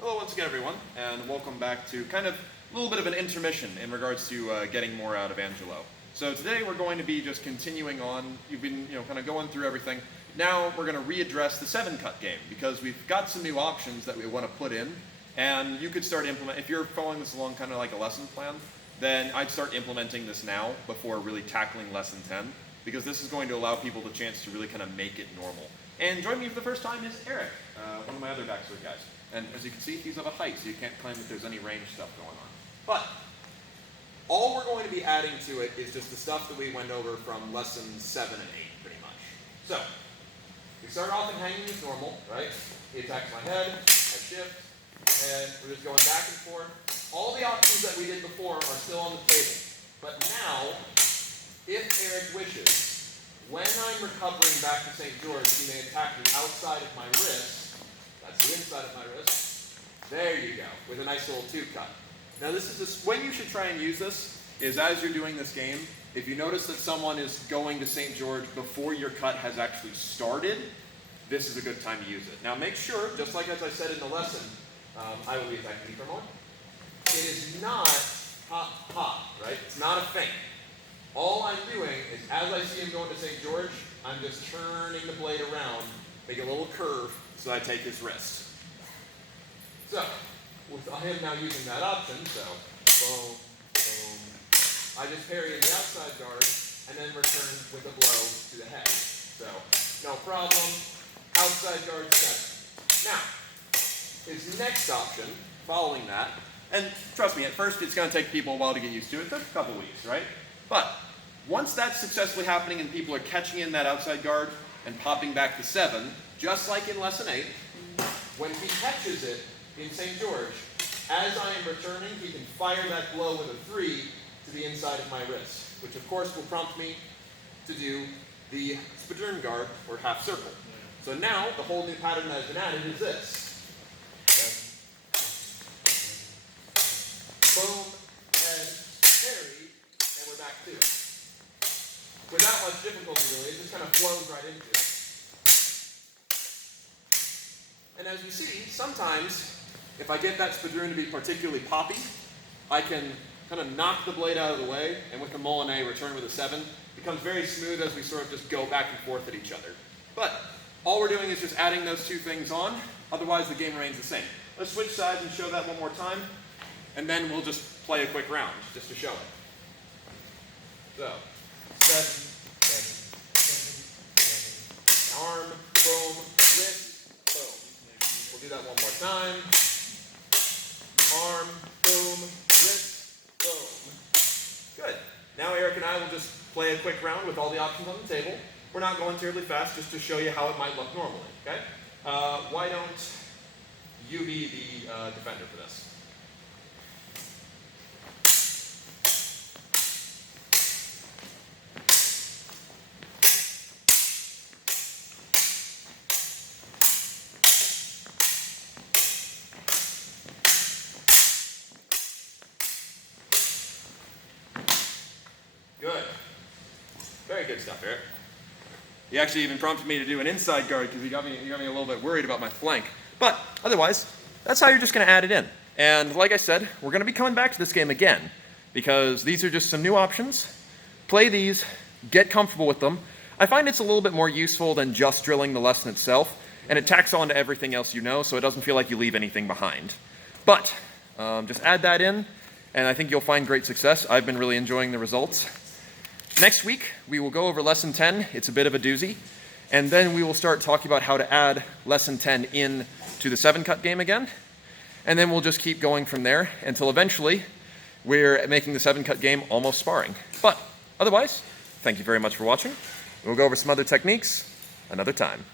Hello once again, everyone, and welcome back to kind of a little bit of an intermission in regards to getting more out of Angelo. So today we're going to be just continuing on. You've been, kind of going through everything. Now we're going to readdress the 7-cut game because we've got some new options that we want to put in, and you could start implementing. If you're following this along kind of like a lesson plan, then I'd start implementing this now before really tackling lesson 10, because this is going to allow people the chance to really kind of make it normal. And joining me for the first time is Eric, one of my other backstory guys. And as you can see, he's of a height, so you can't claim that there's any range stuff going on. But all we're going to be adding to it is just the stuff that we went over from lessons 7 and 8, pretty much. So, we start off in hanging as normal, right? He attacks my head, I shift, and we're just going back and forth. All the options that we did before are still on the table. But now, if Eric wishes, when I'm recovering back to St. George, he may attack the outside of my wrist. That's the inside of my wrist. There you go, with a nice little tube cut. Now when you should try and use this is as you're doing this game, if you notice that someone is going to St. George before your cut has actually started, this is a good time to use it. Now make sure, just like as I said in the lesson, I will be attacking for a moment. It is not hop, hop, right? It's not a feint. All I'm doing is, as I see him going to St. George, I'm just turning the blade around, make a little curve, so I take his wrist. So, with him now using that option, so, boom, boom, I just parry in the outside guard, and then return with a blow to the head. So, no problem, outside guard 7. Now, his next option, following that, and trust me, at first it's going to take people a while to get used to it. It took a couple weeks, right? But once that's successfully happening and people are catching in that outside guard and popping back to 7, just like in lesson 8, when he catches it in St. George, as I am returning, he can fire that blow with a 3 to the inside of my wrist, which of course will prompt me to do the spadurn guard, or half circle. So now, the whole new pattern that has been added is this. Boom, head, parry, and we're back to it. Without much difficulty, really, it just kind of flows right into it. And as you see, sometimes, if I get that spadurn to be particularly poppy, I can kind of knock the blade out of the way, and with the Molinet return with a 7, it becomes very smooth as we sort of just go back and forth at each other. But all we're doing is just adding those two things on, otherwise the game remains the same. Let's switch sides and show that one more time, and then we'll just play a quick round, just to show it. So, 7, 7, 7, arm, boom, wrist, boom. We'll do that one more time. Arm, boom, wrist, boom. Good. Now Eric and I will just play a quick round with all the options on the table. We're not going terribly fast, just to show you how it might look normally, okay? Why don't you be the defender for this? Good. Very good stuff, Eric. He actually even prompted me to do an inside guard because he got me a little bit worried about my flank. But otherwise, that's how you're just going to add it in. And like I said, we're going to be coming back to this game again because these are just some new options. Play these, get comfortable with them. I find it's a little bit more useful than just drilling the lesson itself, and it tacks on to everything else you know, so it doesn't feel like you leave anything behind. But just add that in, and I think you'll find great success. I've been really enjoying the results. Next week, we will go over Lesson 10. It's a bit of a doozy. And then we will start talking about how to add Lesson 10 in to the 7-cut game again. And then we'll just keep going from there until eventually we're making the 7-cut game almost sparring. But otherwise, thank you very much for watching. We'll go over some other techniques another time.